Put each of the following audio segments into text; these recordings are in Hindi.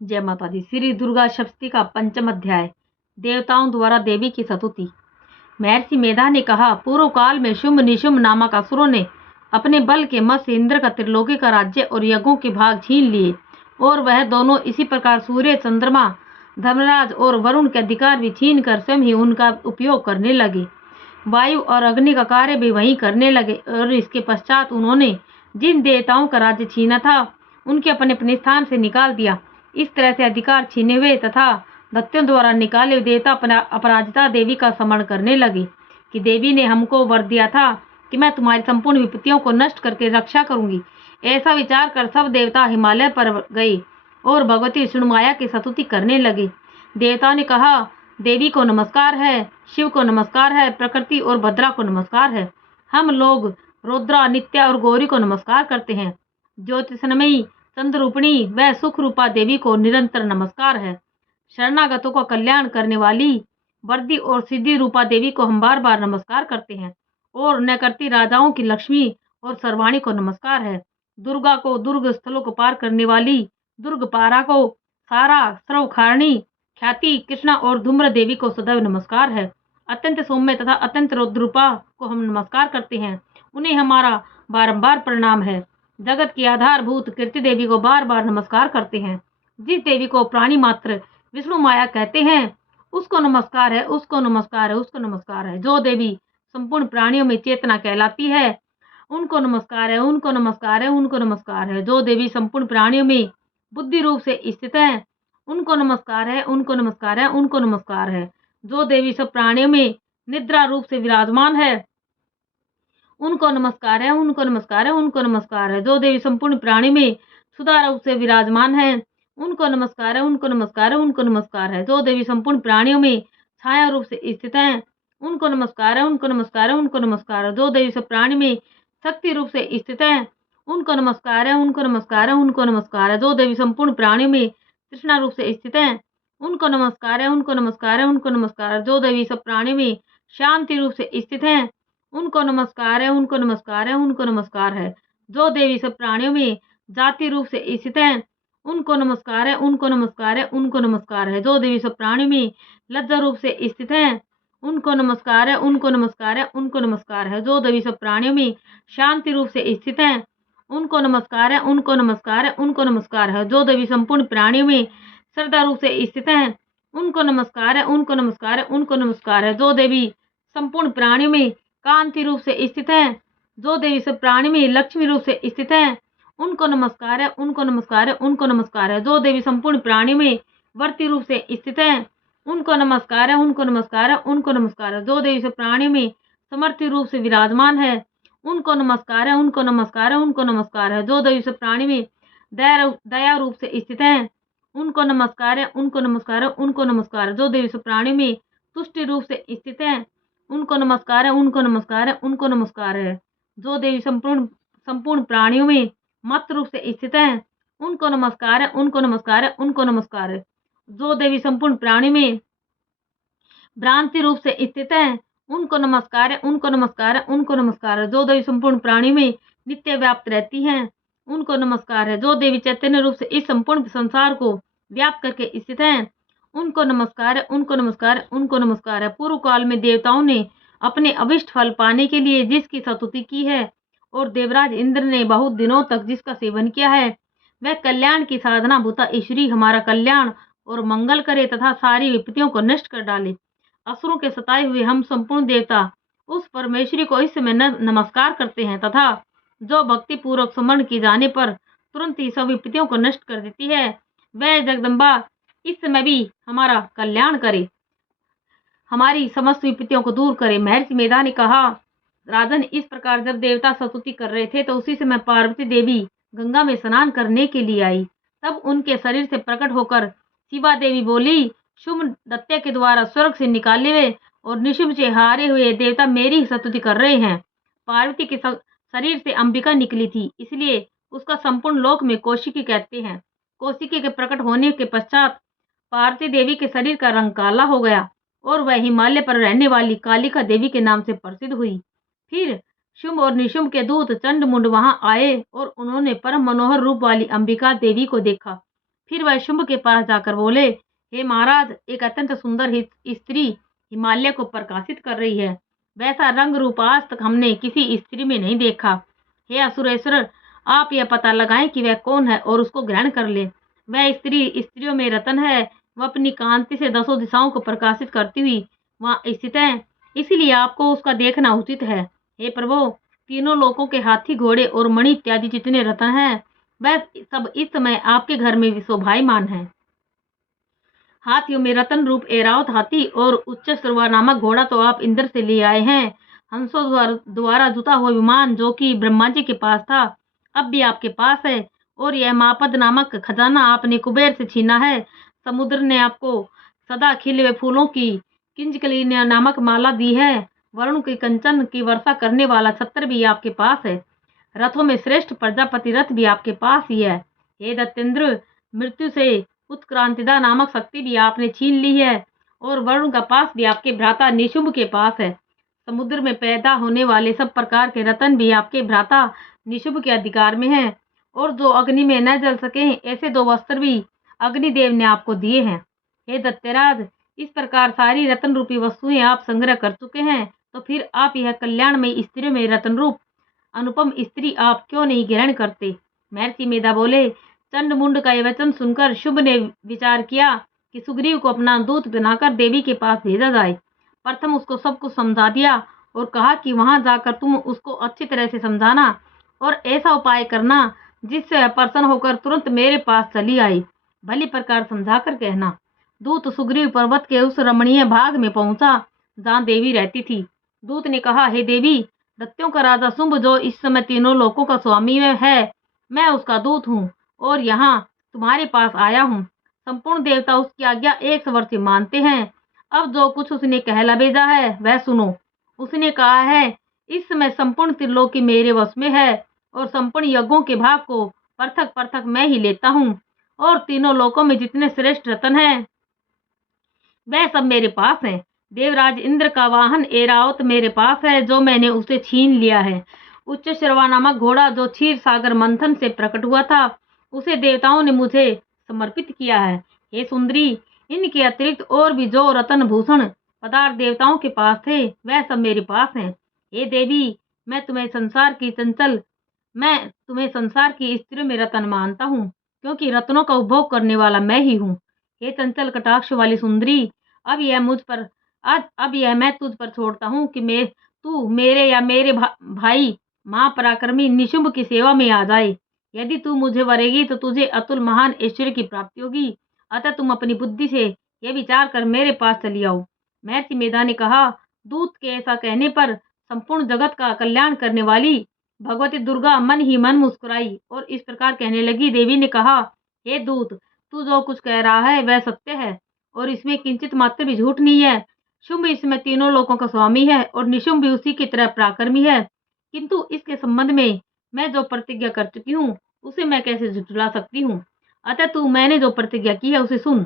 जय माता दी। श्री दुर्गा सप्तशती का पंचम अध्याय। देवताओं द्वारा देवी की स्तुति। महर्षि मेधा ने कहा, पूर्व काल में शुंभ निशुंभ नामक असुरों ने अपने बल के मत से इंद्र का त्रिलोकी का राज्य और यज्ञों के भाग छीन लिए, और वह दोनों इसी प्रकार सूर्य, चंद्रमा, धर्मराज और वरुण के अधिकार भी छीन कर स्वयं ही उनका उपयोग करने लगे। वायु और अग्नि का कार्य भी वही करने लगे, और इसके पश्चात उन्होंने जिन देवताओं का राज्य छीना था उनके अपने अपने स्थान से निकाल दिया। इस तरह से अधिकार छीने हुए तथा दैत्यों द्वारा निकाले हुए देवता अपराजिता देवी का स्मरण करने लगे कि देवी ने हमको वर दिया था कि मैं तुम्हारी संपूर्ण विपत्तियों को नष्ट करके रक्षा करूंगी। ऐसा विचार कर सब देवता हिमालय पर गए और भगवती विष्णु माया की स्तुति करने लगे। देवताओं ने कहा, देवी को नमस्कार है, शिव को नमस्कार है, प्रकृति और भद्रा को नमस्कार है। हम लोग रुद्रा, नित्या और गौरी को नमस्कार करते हैं। ज्योतिषमयी, चंद्रूपिणी व सुख रूपा देवी को निरंतर नमस्कार है। शरणागतों का कल्याण करने वाली वरदी और सिद्धि रूपा देवी को हम बार बार नमस्कार करते हैं। और न करती राजाओं की लक्ष्मी और सर्वाणी को नमस्कार है। दुर्गा को दुर्ग स्थलों को पार करने वाली दुर्गपारा को, सारा सर्वखारिणी ख्याति कृष्णा और धूम्र देवी को सदैव नमस्कार है। अत्यंत सौम्य तथा अत्यंत रुद्रूपा को हम नमस्कार करते हैं। उन्हें हमारा बारंबार प्रणाम है। जगत की आधारभूत कीर्ति देवी को बार बार नमस्कार करते हैं। जिस देवी को प्राणी मात्र विष्णु माया कहते हैं उसको नमस्कार है, उसको नमस्कार है, उसको नमस्कार है। जो देवी संपूर्ण प्राणियों में चेतना कहलाती है उनको नमस्कार है, उनको नमस्कार है, उनको नमस्कार है। जो देवी संपूर्ण प्राणियों में बुद्धि रूप से स्थित है उनको नमस्कार है, उनको नमस्कार है, उनको नमस्कार है। जो देवी सब प्राणियों में निद्रा रूप से विराजमान है उनको नमस्कार है, उनको नमस्कार है, उनको नमस्कार है। जो देवी संपूर्ण प्राणी में सुधा रूप से विराजमान है उनको नमस्कार है, उनको नमस्कार है, उनको नमस्कार है। जो देवी संपूर्ण प्राणियों में छाया रूप से स्थित है उनको नमस्कार है, उनको नमस्कार है, उनको नमस्कार है। जो देवी सब प्राणी में शक्ति रूप से स्थित है उनको नमस्कार है, उनको नमस्कार है, उनको नमस्कार है। जो देवी संपूर्ण प्राणियों में कृष्णा रूप से स्थित है उनको नमस्कार है, उनको नमस्कार है, उनको नमस्कार है। जो देवी सब प्राणियों में शांति रूप से स्थित है उनको नमस्कार है, उनको नमस्कार है, उनको नमस्कार है। जो देवी सब प्राणियों में जाति रूप से स्थित है उनको नमस्कार है, उनको नमस्कार है, उनको नमस्कार है। जो देवी सब प्राणी में लज्जा रूप से स्थित है उनको नमस्कार है, उनको नमस्कार है, उनको नमस्कार है। जो देवी सब प्राणियों में शांति रूप से स्थित है उनको नमस्कार है, उनको नमस्कार है, उनको नमस्कार है। जो देवी संपूर्ण प्राणियों में श्रद्धा रूप से स्थित है उनको नमस्कार है, उनको नमस्कार है, उनको नमस्कार है। जो देवी संपूर्ण प्राणियों में कांति रूप से स्थित है, जो देवी सब प्राणी में लक्ष्मी रूप से स्थित है उनको नमस्कार है, उनको नमस्कार है, उनको नमस्कार है। जो देवी संपूर्ण प्राणी में वर्ती रूप से स्थित है उनको नमस्कार है, उनको नमस्कार है, उनको नमस्कार है। जो देवी सब प्राणी में समर्थी रूप से विराजमान है उनको नमस्कार है, उनको नमस्कार है, उनको नमस्कार है। जो देवी सब प्राणी में दया रूप से स्थित है उनको नमस्कार है, उनको नमस्कार है, उनको नमस्कार है। जो देवी सब प्राणी में तुष्टि रूप से स्थित है उनको नमस्कार है, उनको नमस्कार है, उनको नमस्कार है। जो देवी संपूर्ण प्राणियों में मत रूप से स्थित है उनको नमस्कार है, उनको नमस्कार है, उनको नमस्कार है। जो देवी संपूर्ण प्राणी में भ्रांति रूप से स्थित है उनको नमस्कार है, उनको नमस्कार है, उनको नमस्कार है। जो देवी संपूर्ण प्राणी में नित्य व्याप्त रहती हैं उनको नमस्कार है। जो देवी चैतन्य रूप से इस संपूर्ण संसार को व्याप्त करके स्थित है उनको नमस्कार है, उनको नमस्कार है, उनको नमस्कार है। पूर्व काल में देवताओं ने अपने अभिष्ट फल पाने के लिए जिसकी स्तुति की है और देवराज इंद्र ने बहुत दिनों तक जिसका सेवन किया है वह कल्याण की साधना भूता ईश्वरी हमारा कल्याण और मंगल करे तथा सारी विपत्तियों को नष्ट कर डाले। असुरों के सताए हुए हम संपूर्ण देवता उस परमेश्वरी को इस समय नमस्कार करते हैं तथा जो भक्ति पूर्वक स्मरण किए जाने पर तुरंत ही सब विपत्तियों को नष्ट कर देती है वह जगदम्बा इस समय भी हमारा कल्याण करे, हमारी समस्त विपत्तियों को दूर करे। महर्षि मेधा ने कहा, राजन, इस प्रकार जब देवता स्तुति कर रहे थे तो उसी समय पार्वती देवी गंगा में स्नान करने के लिए आई। तब उनके शरीर से प्रकट होकर शिवा देवी बोली, शुंभ दैत्य के द्वारा स्वर्ग से निकाले हुए और निशुंभ से हारे हुए देवता मेरी ही स्तुति कर रहे हैं। पार्वती के शरीर से अंबिका निकली थी, इसलिए उसका संपूर्ण लोक में कौशिकी कहते हैं। कौशिकी के प्रकट होने के पश्चात पार्वती देवी के शरीर का रंग काला हो गया और वह हिमालय पर रहने वाली कालिका देवी के नाम से प्रसिद्ध हुई। फिर शुंभ और निशुंभ के दूत चंड मुंड वहां आए और उन्होंने परम मनोहर रूप वाली अंबिका देवी को देखा। फिर वह शुंभ के पास जाकर बोले, हे महाराज, एक अत्यंत सुंदर स्त्री हिमालय को प्रकाशित कर रही है। वैसा रंग रूप आज तक हमने किसी स्त्री में नहीं देखा। हे असुरेश्वर, आप यह पता लगाएं कि वह कौन है और उसको ग्रहण कर ले। वह स्त्री स्त्रियों में रतन है। वह अपनी कांति से 10 दिशाओं को प्रकाशित करती हुई वहाँ स्थित है, इसलिए आपको उसका देखना उचित है। हे प्रभु, तीनों लोकों के हाथी, घोड़े और मणि इत्यादि जितने रत्न हैं, वह सब इस समय आपके घर में शोभायमान है। हाथियों में रतन रूप ऐरावत हाथी और उच्च श्रवा नामक घोड़ा तो आप इंद्र से ले आए हैं। हंसों द्वारा जुता हुआ विमान जो कि ब्रह्मा जी के पास था, अब भी आपके पास है। और यह मापद नामक खजाना आपने कुबेर से छीना है। समुद्र ने आपको सदा खिले हुए फूलों की किंजकली नामक माला दी है। वरुण की कंचन की वर्षा करने वाला छत्र भी आपके पास है। रथों में श्रेष्ठ प्रजापति रथ भी आपके पास ही है। हे दत्तेंद्र, मृत्यु से उत्क्रांतिदा नामक शक्ति भी आपने छीन ली है और वरुण का पास भी आपके भ्राता निशुंभ के पास है। समुद्र में पैदा होने वाले सब प्रकार के रतन भी आपके भ्राता निशुंभ के अधिकार में हैं और जो अग्नि में न जल सके ऐसे 2 वस्त्र भी अग्निदेव ने आपको दिए हैं। हे दत्तेराज, इस प्रकार सारी रतन रूपी वस्तुएं आप संग्रह कर चुके हैं, तो फिर आप यह कल्याणमयी स्त्रियों में रतन रूप अनुपम स्त्री आप क्यों नहीं ग्रहण करते? महर्षि मेधा बोले, चंडमुंड का यह वचन सुनकर शुंभ ने विचार किया कि सुग्रीव को अपना दूत बनाकर देवी के पास भेजा जाए। प्रथम उसको सब कुछ समझा दिया और कहा कि वहां जाकर तुम उसको अच्छी तरह से समझाना और ऐसा उपाय करना जिससे वह प्रसन्न होकर तुरंत मेरे पास चली आई। भली प्रकार समझाकर कहना। दूत सुग्रीव पर्वत के उस रमणीय भाग में पहुंचा जहाँ देवी रहती थी। दूत ने कहा, हे देवी, दैत्यों का राजा शुंभ जो इस समय तीनों लोकों का स्वामी है, मैं उसका दूत हूँ और यहाँ तुम्हारे पास आया हूँ। संपूर्ण देवता उसकी आज्ञा 100 वर्ष से मानते हैं। अब जो कुछ उसने कहला भेजा है वह सुनो। उसने कहा है, इस समय संपूर्ण त्रिलोकी मेरे वश में है और संपूर्ण यज्ञों के भाग को पृथक पृथक मैं ही लेता हूँ और तीनों लोकों में जितने श्रेष्ठ रतन हैं वह सब मेरे पास हैं। देवराज इंद्र का वाहन ऐरावत मेरे पास है जो मैंने उसे छीन लिया है। उच्च श्रवा नामक घोड़ा जो क्षीर सागर मंथन से प्रकट हुआ था, उसे देवताओं ने मुझे समर्पित किया है। हे सुंदरी, इनके अतिरिक्त और भी जो रतन भूषण पदार्थ देवताओं के पास थे वह सब मेरे पास हैं। हे देवी, मैं तुम्हें संसार की स्त्रियों में रतन मानता हूँ, क्योंकि रत्नों का उपभोग करने वाला मैं ही हूँ। हे चंचल कटाक्ष वाली सुंदरी, अब यह मैं तुझ पर छोड़ता हूँ कि तू मेरे या मेरे भाई महापराक्रमी निशुंभ की सेवा में आ जाए। यदि तू मुझे वरेगी तो तुझे अतुल महान ऐश्वर्य की प्राप्ति होगी। अतः तुम अपनी बुद्धि से यह विचार कर मेरे पास चली आओ। महर्षि मेधा ने कहा, दूत के ऐसा कहने पर संपूर्ण जगत का कल्याण करने वाली भगवती दुर्गा मन ही मन मुस्कुराई और इस प्रकार कहने लगी। देवी ने कहा, हे दूत, तू जो कुछ कह रहा है वह सत्य है और इसमें किंचित मात्र भी झूठ नहीं है। शुंभ इसमें तीनों लोकों का स्वामी है और निशुंभ भी उसी की तरह पराक्रमी है, किंतु इसके संबंध में मैं जो प्रतिज्ञा कर चुकी हूँ उसे मैं कैसे झुठला सकती हूँ। अतः तू मैंने जो प्रतिज्ञा की है उसे सुन।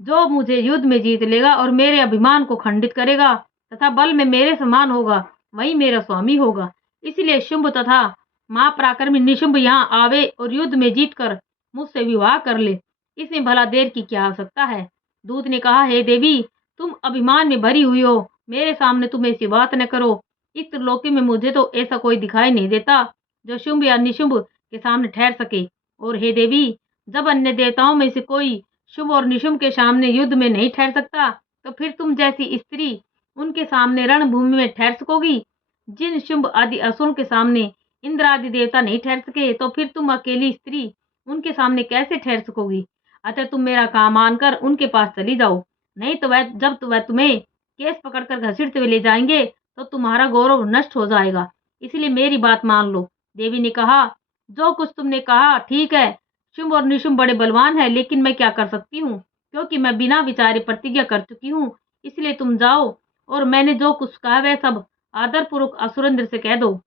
जो मुझे युद्ध में जीत लेगा और मेरे अभिमान को खंडित करेगा तथा बल में मेरे समान होगा, वही मेरा स्वामी होगा। इसलिए शुंभ तथा महापराक्रमी निशुंभ यहाँ आवे और युद्ध में जीतकर मुझसे विवाह कर ले। इसमें भला देर की क्या आवश्यकता है? दूत ने कहा, हे देवी, तुम अभिमान में भरी हुई हो, मेरे सामने तुम ऐसी बात न करो। इस त्रिलोकी में मुझे तो ऐसा कोई दिखाई नहीं देता जो शुंभ या निशुंभ के सामने ठहर सके। और हे देवी, जब अन्य देवताओं में से कोई शुंभ और निशुंभ के सामने युद्ध में नहीं ठहर सकता, तो फिर तुम जैसी स्त्री उनके सामने रणभूमि में ठहर सकोगी। जिन शुंभ आदि असुरों के सामने इंद्र आदि देवता नहीं ठहर सके, तो फिर तुम अकेली स्त्री उनके सामने कैसे ठहर सकोगी? अतः तुम मेरा काम मानकर उनके पास चली जाओ, नहीं तो वह तुम्हें केस पकड़कर घसीटते हुए ले जाएंगे तो तुम्हारा गौरव नष्ट हो जाएगा। इसलिए मेरी बात मान लो। देवी ने कहा, जो कुछ तुमने कहा ठीक है। शुंभ और निशुंभ बड़े बलवान है, लेकिन मैं क्या कर सकती हूँ, क्योंकि मैं बिना विचारे प्रतिज्ञा कर चुकी हूँ। इसलिए तुम जाओ और मैंने जो कुछ कहा वह सब आदरपूर्वक असुरेंद्र से कह दो।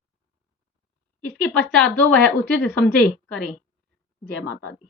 इसके पश्चात जो वह उचित समझे करे। जय माता दी।